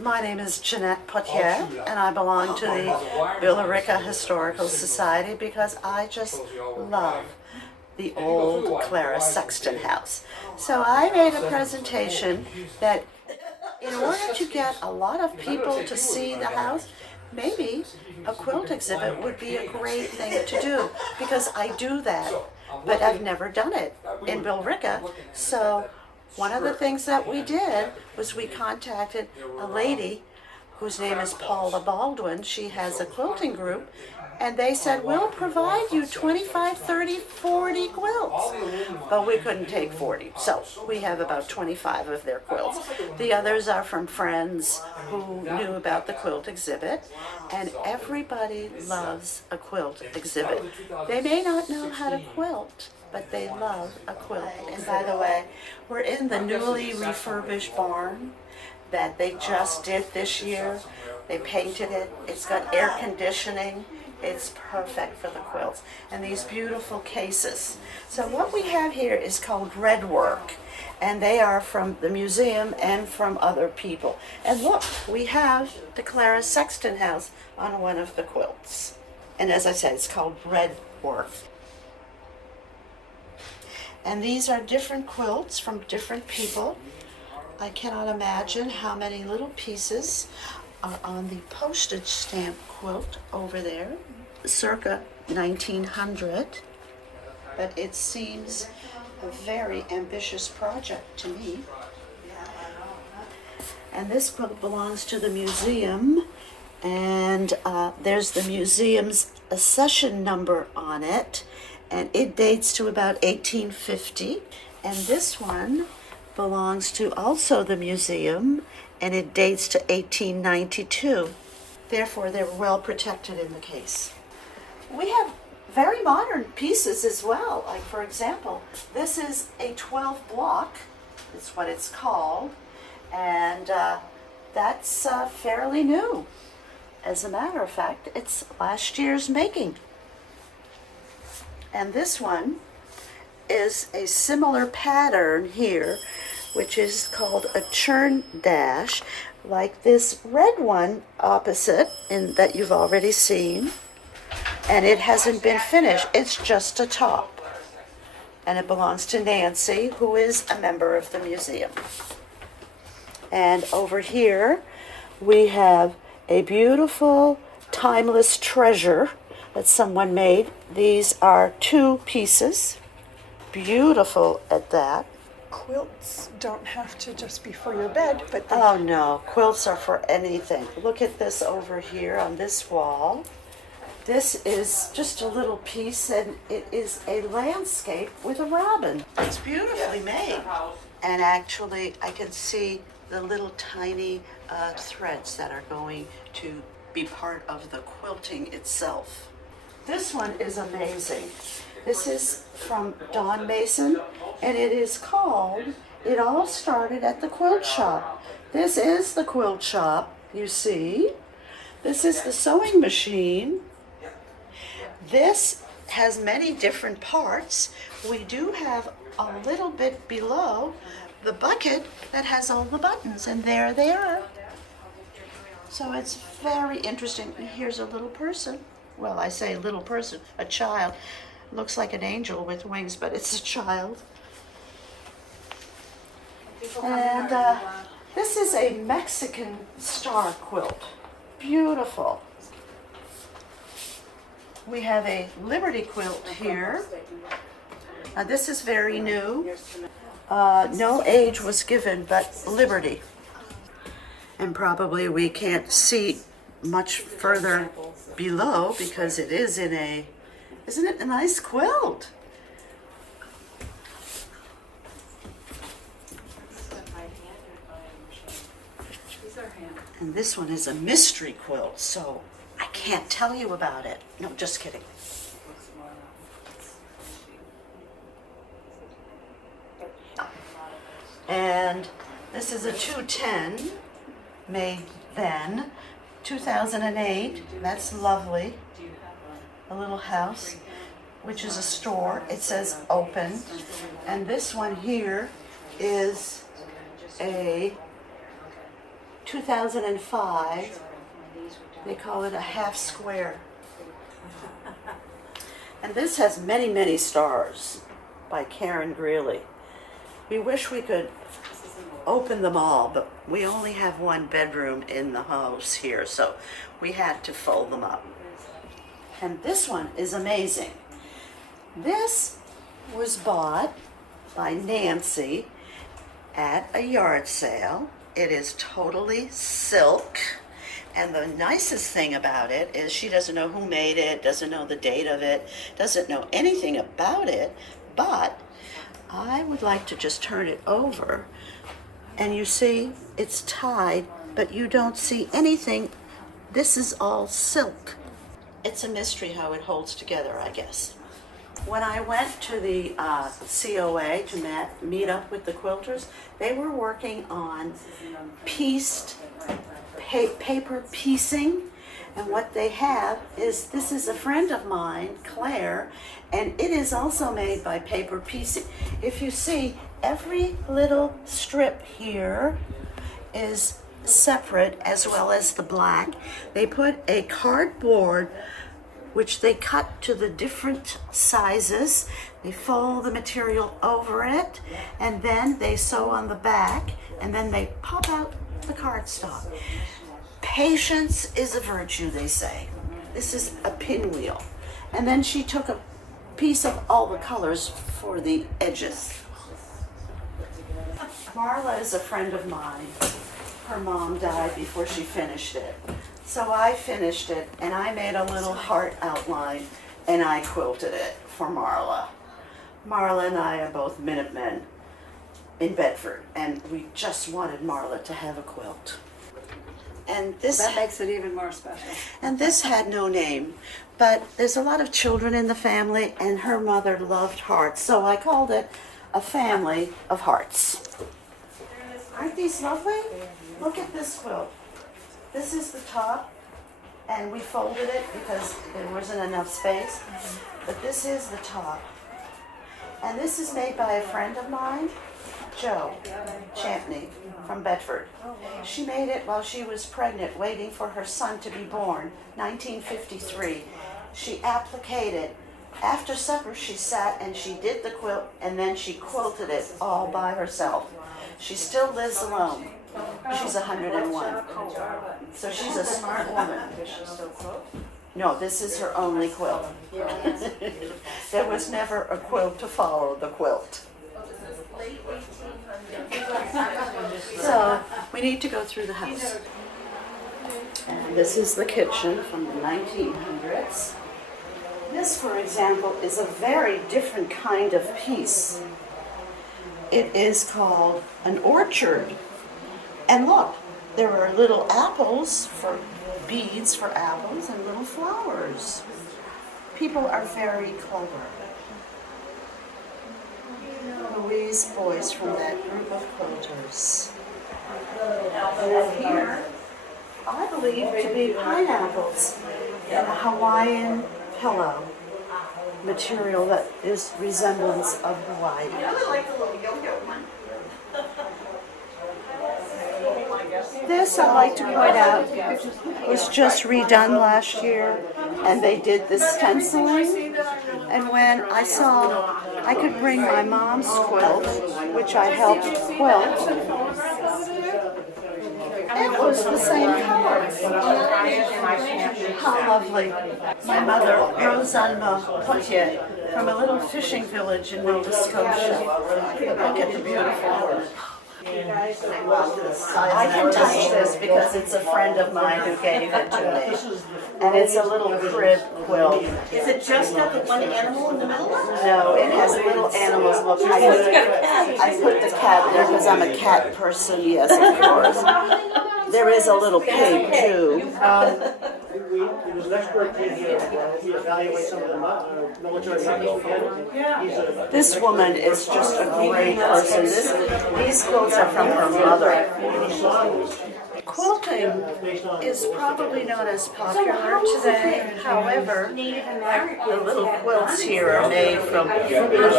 My name is Jeanette Potier, and I belong to the Billerica Historical Society because I just love the old Clara Sexton house. So I made a presentation that in order to get a lot of people to see the house, maybe a quilt exhibit would be a great thing to do, because I do that, but I've never done it in Billerica. So one of the things that we did was we contacted a lady whose name is Paula Baldwin. She has a quilting group, and they said, we'll provide you 25, 30, 40 quilts. But we couldn't take 40, so we have about 25 of their quilts. The others are from friends who knew about the quilt exhibit, and everybody loves a quilt exhibit. They may not know how to quilt, but they love a quilt. And by the way, we're in the newly refurbished barn that they just did this year. They painted it. It's got air conditioning. It's perfect for the quilts. And these beautiful cases. So what we have here is called red work, and they are from the museum and from other people. And look, we have the Clara Sexton house on one of the quilts. And as I said, it's called red work. And these are different quilts from different people. I cannot imagine how many little pieces are on the postage stamp quilt over there, circa 1900. But it seems a very ambitious project to me. And this quilt belongs to the museum, and there's the museum's accession number on it, and it dates to about 1850. And this one belongs to also the museum, and it dates to 1892. Therefore, they're well protected in the case. We have very modern pieces as well. Like, for example, this is a 12 block. It's what it's called. And that's fairly new. As a matter of fact, it's last year's making. And this one is a similar pattern here, which is called a churn dash, like this red one opposite that you've already seen. And it hasn't been finished. It's just a top. And it belongs to Nancy, who is a member of the museum. And over here, we have a beautiful timeless treasure that someone made. These are 2 pieces. Beautiful at that. Quilts don't have to just be for your bed, but oh no, quilts are for anything. Look at this over here on this wall. This is just a little piece, and it is a landscape with a robin. It's beautifully made. And actually, I can see the little tiny threads that are going to be part of the quilting itself. This one is amazing. This is from Don Mason, and it is called It All Started at the Quilt Shop. This is the quilt shop, you see. This is the sewing machine. This has many different parts. We do have a little bit below the bucket that has all the buttons, and there they are. So it's very interesting. Here's a little person. Well, I say little person, a child. Looks like an angel with wings, but it's a child. And this is a Mexican star quilt. Beautiful. We have a Liberty quilt here. This is very new. No age was given, but Liberty. And probably we can't see much further below because it is in a, isn't it a nice quilt? And this one is a mystery quilt, so I can't tell you about it. No, just kidding. And this is a 210 made then, 2008. That's lovely. A little house, which is a store. It says open. And this one here is a 2005. They call it a half square. And this has many, many stars by Karen Greeley. We wish we could open them all, but we only have one bedroom in the house here, so we had to fold them up. And this one is amazing. This was bought by Nancy at a yard sale. It is totally silk. And the nicest thing about it is she doesn't know who made it, doesn't know the date of it, doesn't know anything about it, but I would like to just turn it over. And you see, it's tied, but you don't see anything. This is all silk. It's a mystery how it holds together, I guess. When I went to the COA to meet up with the quilters, they were working on pieced paper piecing, and what they have is, this is a friend of mine, Claire, and it is also made by paper piecing. If you see, every little strip here is separate, as well as the black. They put a cardboard which they cut to the different sizes. They fold the material over it, and then they sew on the back, and then they pop out the cardstock. Patience is a virtue, they say. This is a pinwheel. And then she took a piece of all the colors for the edges. Marla is a friend of mine. Her mom died before she finished it. So I finished it, and I made a little heart outline, and I quilted it for Marla. Marla and I are both Minutemen in Bedford, and we just wanted Marla to have a quilt. And this, that makes it even more special. And this had no name, but there's a lot of children in the family, and her mother loved hearts, so I called it A Family of Hearts. Aren't these lovely? Look at this quilt. This is the top, and we folded it because there wasn't enough space, but this is the top. And this is made by a friend of mine, Jo Champney from Bedford. She made it while she was pregnant, waiting for her son to be born, 1953. She appliqued. After supper, she sat and she did the quilt, and then she quilted it all by herself. She still lives alone. She's 101. So she's a smart woman. No, this is her only quilt. There was never a quilt to follow the quilt. So we need to go through the house. And this is the kitchen from the 1900s. This, for example, is a very different kind of piece. It is called an orchard. And look, there are little apples for beads for apples and little flowers. People are very clever. Louise Boyce from that group of quilters. And here, I believe to be pineapples in a Hawaiian pillow material that is resemblance of Hawaii. I like the little yo-yo one. This, I'd like to point out, was just redone last year, and they did this stenciling. And when I saw I could bring my mom's quilt, which I helped quilt, it was the same color. How lovely. My mother, Rosanna Potier, from a little fishing village in Nova Scotia. Look at the beautiful work. I can touch this because it's a friend of mine who gave it to me. And it's a little crib quilt. Is it just got the one animal in the middle? No, it has little animals. Look, I put the cat there because I'm a cat person, yes, of course. There is a little pig, too. There's an expert in here, he evaluates some of the military people. This woman is just a great person. These quilts are from her mother. Quilting based on. is probably not as popular today. However, the little quilts here are made from a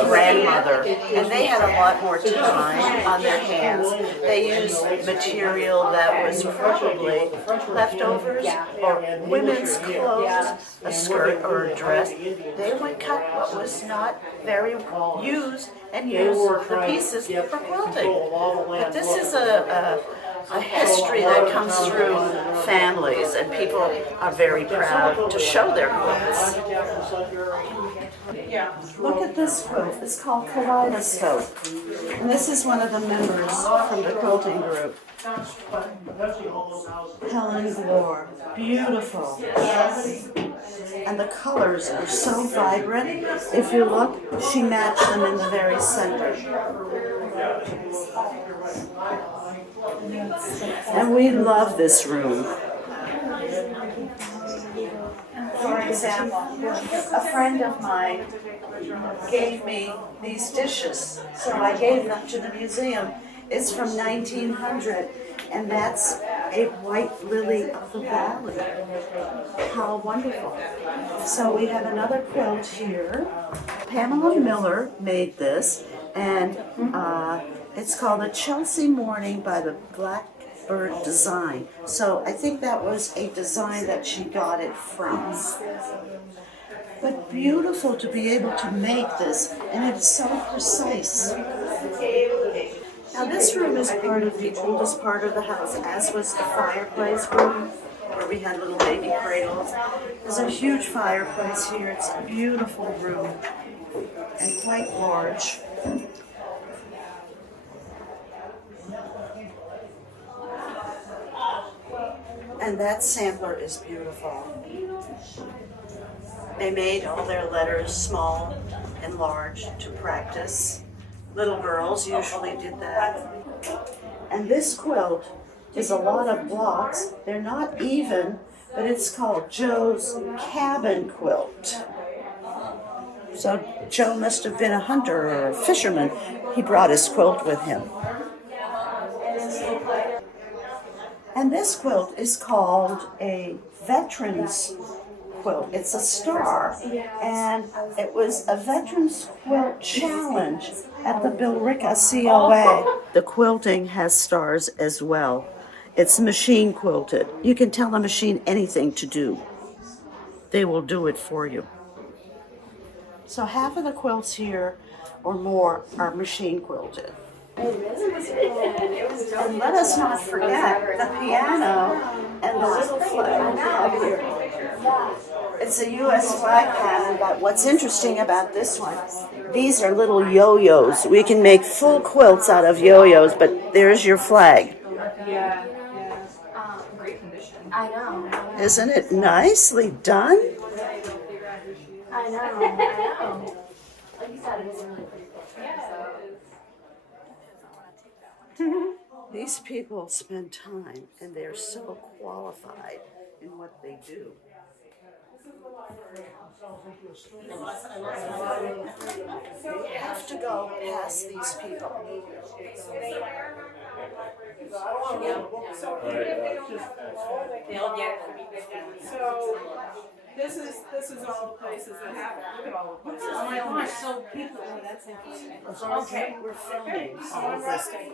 grandmother, and they had a lot more time on their hands. They used material that was probably leftovers or women's clothes, a skirt or a dress. They would cut what was not very used and use the pieces for quilting. But this is a history that comes through families, and people are very proud to show their quilts. Look at this quilt. It's called Kaleidoscope. And this is one of the members from the quilting group. Helen Glore. Beautiful. And the colors are so vibrant. If you look, she matched them in the very center. And we love this room. For example, a friend of mine gave me these dishes, so I gave them to the museum. It's from 1900, and that's a white lily of the valley. How wonderful. So we have another quilt here. Pamela Miller made this, and it's called A Chelsea Morning by the Blackbird Design. So I think that was a design that she got it from. But beautiful to be able to make this, and it's so precise. Now this room is part of the oldest part of the house, as was the fireplace room, where we had little baby cradles. There's a huge fireplace here. It's a beautiful room and quite large. And that sampler is beautiful. They made all their letters small and large to practice. Little girls usually did that. And this quilt is a lot of blocks. They're not even, but it's called Joe's Cabin Quilt. So Joe must have been a hunter or a fisherman. He brought his quilt with him. And this quilt is called a veteran's quilt. It's a star, and it was a veterans quilt challenge at the Billerica COA. The quilting has stars as well. It's machine quilted. You can tell a machine anything to do. They will do it for you. So half of the quilts here or more are machine quilted. And let us not forget the piano and the little flag up here. It's a U.S. flag pattern, but what's interesting about this one, these are little yo-yos. We can make full quilts out of yo-yos, but there's your flag. Yeah. Great condition. I know. Isn't it nicely done? I know. Like you said, it is really pretty cool. These people spend time, and they're so qualified in what they do. You have to go past these people. So this is all the places that happen. Look at all the places. Oh my gosh, so people, that's interesting. Okay, We're filming. so I'm resting.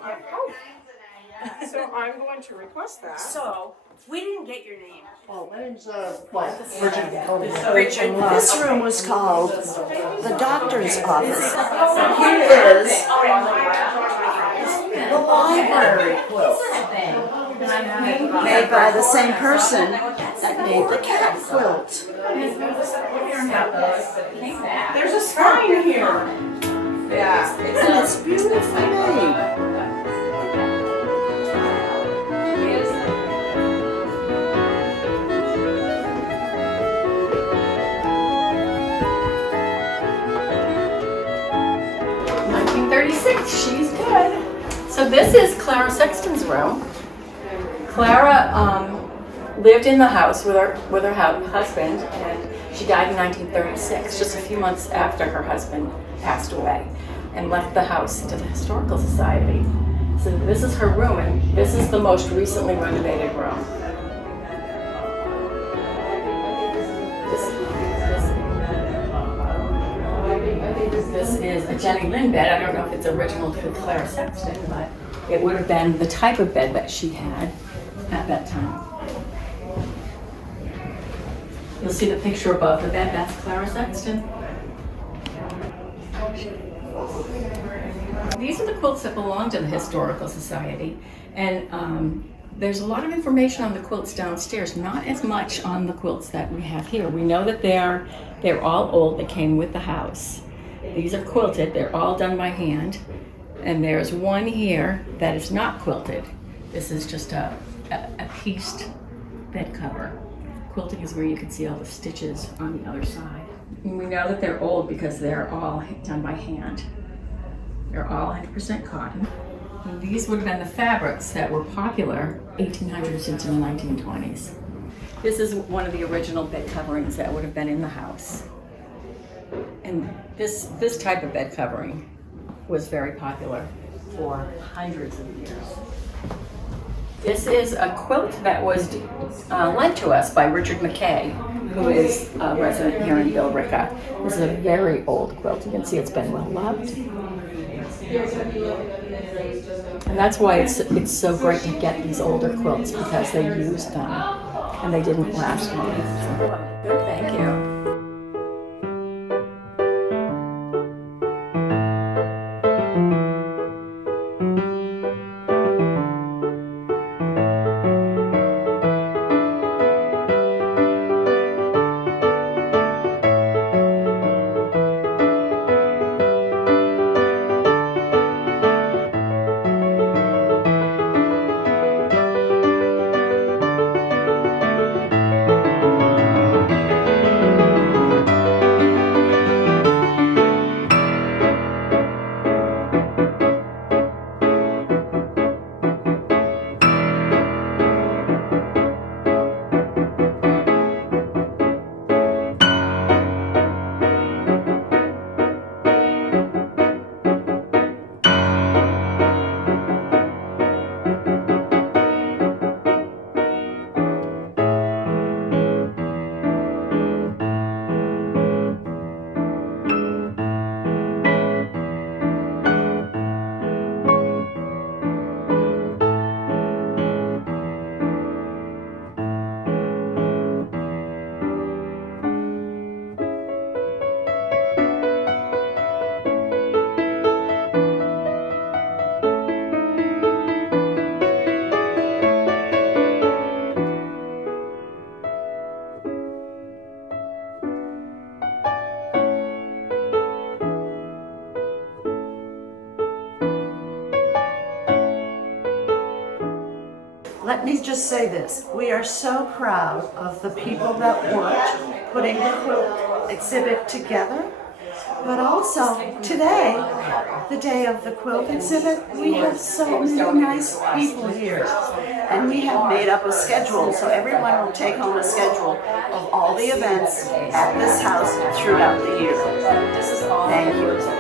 So I'm going to request that. So, we didn't get your name. Oh, my name's, Richard. Richard. This room was called the doctor's office. Here is the library quilt, made by the same person that made the cat quilt. There's a spine here. Yeah. And it's beautifully made. She's good. So this is Clara Sexton's room. Clara lived in the house with her husband, and she died in 1936, just a few months after her husband passed away, and left the house to the Historical Society. So this is her room, and this is the most recently renovated room. This is a Jenny Lynn bed. I don't know if it's original to Clara Sexton, but it would have been the type of bed that she had at that time. You'll see the picture above the bed. That's Clara Sexton. These are the quilts that belong to the Historical Society, and there's a lot of information on the quilts downstairs, not as much on the quilts that we have here. We know that they're all old. They came with the house. These are quilted. They're all done by hand, and there's one here that is not quilted. This is just a pieced bed cover. Quilting is where you can see all the stitches on the other side. And we know that they're old because they're all done by hand. They're all 100% cotton. And these would have been the fabrics that were popular 1800s into the 1920s. This is one of the original bed coverings that would have been in the house. And this type of bed covering was very popular for hundreds of years. This is a quilt that was lent to us by Richard McKay, who is a resident here in Billerica. This is a very old quilt. You can see it's been well loved. And that's why it's so great to get these older quilts, because they used them and they didn't last long. Good, thank you. Let me just say this. We are so proud of the people that worked putting the quilt exhibit together. But also today, the day of the quilt exhibit, we have so many nice people here. And we have made up a schedule, so everyone will take home a schedule of all the events at this house throughout the year. Thank you.